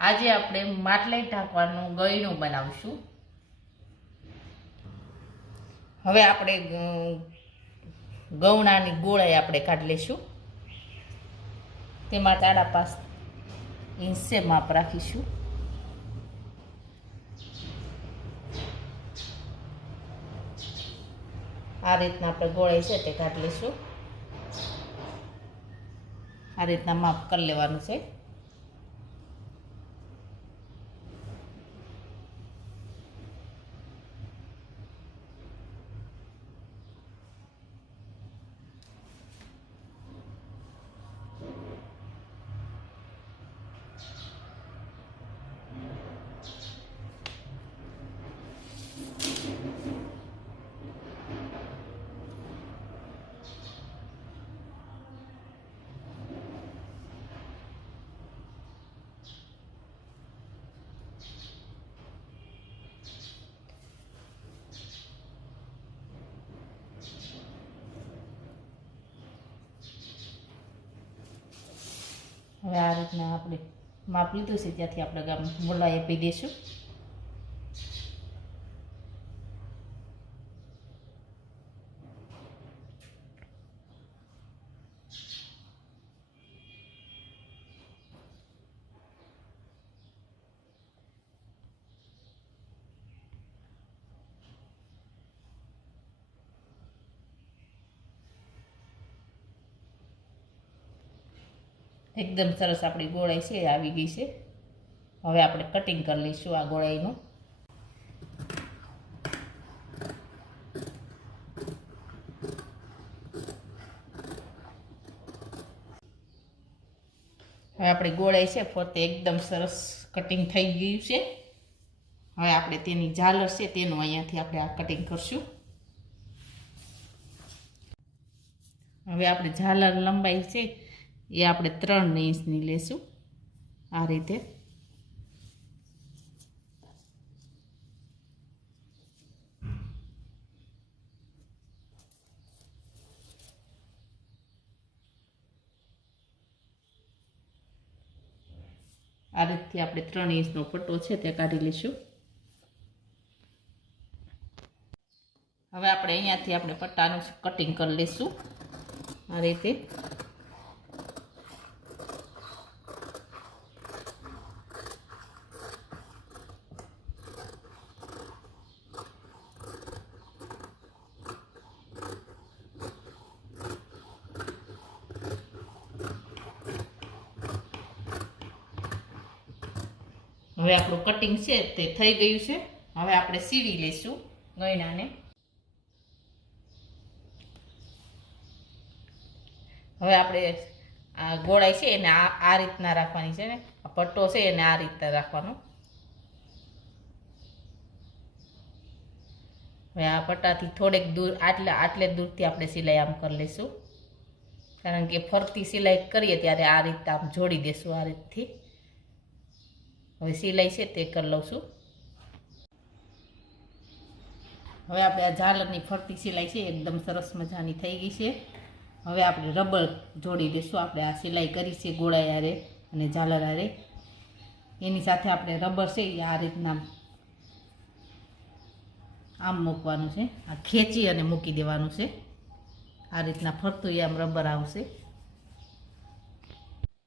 આજે આપણે માટલે ઢાંકવાનું ગળ્યું બનાવશું। હવે આપણે ગવણાની ગોળાઈ આપણે કાઢી લઈશું। તેમાં 4.5 ઇંચ માપ રાખીશું। આ રીતના આપણે ગોળાઈ છે તે કાઢી લઈશું। આ રીતના માપ કરી લેવાનું છે। હવે આ રીતના આપણે માપ લીધું છે ત્યાંથી આપણે ગોળાઈ આપી દઈશું। એકદમ સરસ આપણી ગોળાઈ છે આવી ગઈ છે। હવે આપણે કટિંગ કરી લઈશું આ ગોળાઈનું। હવે આપણી ગોળાઈ છે ફરતે એકદમ સરસ કટિંગ થઈ ગયું છે। હવે આપણે તેની ઝાલર છે તેનું અહીંયાથી આપણે આ કટિંગ કરશું। હવે આપણે ઝાલર લંબાઈ છે એ આપણે 3 ઇંચની લેશું। આ રીતે રીતથી આપણે 3 ઇંચનો પટ્ટો છે તે કાઢી લઈશું। હવે આપણે અહીંયાથી આપણે પટ્ટાનું કટિંગ કરી લઈશું આ રીતે। હવે આપણું કટિંગ છે તે થઈ ગયું છે। હવે આપણે સીવી લઈશું ગયણાને। હવે આપણે આ ગોળાઈ છે એને આ રીતના રાખવાની છે ને આ પટ્ટો છે એને આ રીતના રાખવાનો। હવે આ પટ્ટાથી થોડેક દૂર આટલે દૂરથી આપણે સિલાઈ આમ કરી લઈશું, કારણ કે ફરતી સિલાઈ કરીએ ત્યારે આ રીતે આમ જોડી દેશું આ રીતથી। હવે સિલાઈ છે તે કરી લઉં છું। હવે આપણે આ ઝાલરની ફરતી સિલાઈ છે એકદમ સરસ મજાની થઈ ગઈ છે। હવે આપણે રબર જોડી દઈશું। આપણે આ સિલાઈ કરી છે ગોળાઈ હારે અને ઝાલર હારે, એની સાથે આપણે રબર છે એ આ રીતના આમ મૂકવાનું છે, આ ખેંચી અને મૂકી દેવાનું છે। આ રીતના ફરતું આમ રબર આવશે।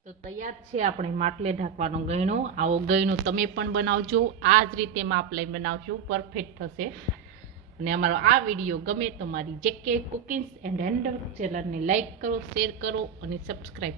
તો તૈયાર છે આપણે માટલે ઢાંકવાનો ગયણો। આવો ગયણો તમે પણ બનાવજો, આ જ રીતે માપ લઈ બનાવજો, પરફેક્ટ થશે। અને અમારો આ વિડીયો ગમે તો મારી JK કુકિંગ્સ એન્ડ હેન્ડવર્ક ચેનલને લાઈક કરો, શેર કરો અને સબસ્ક્રાઈબ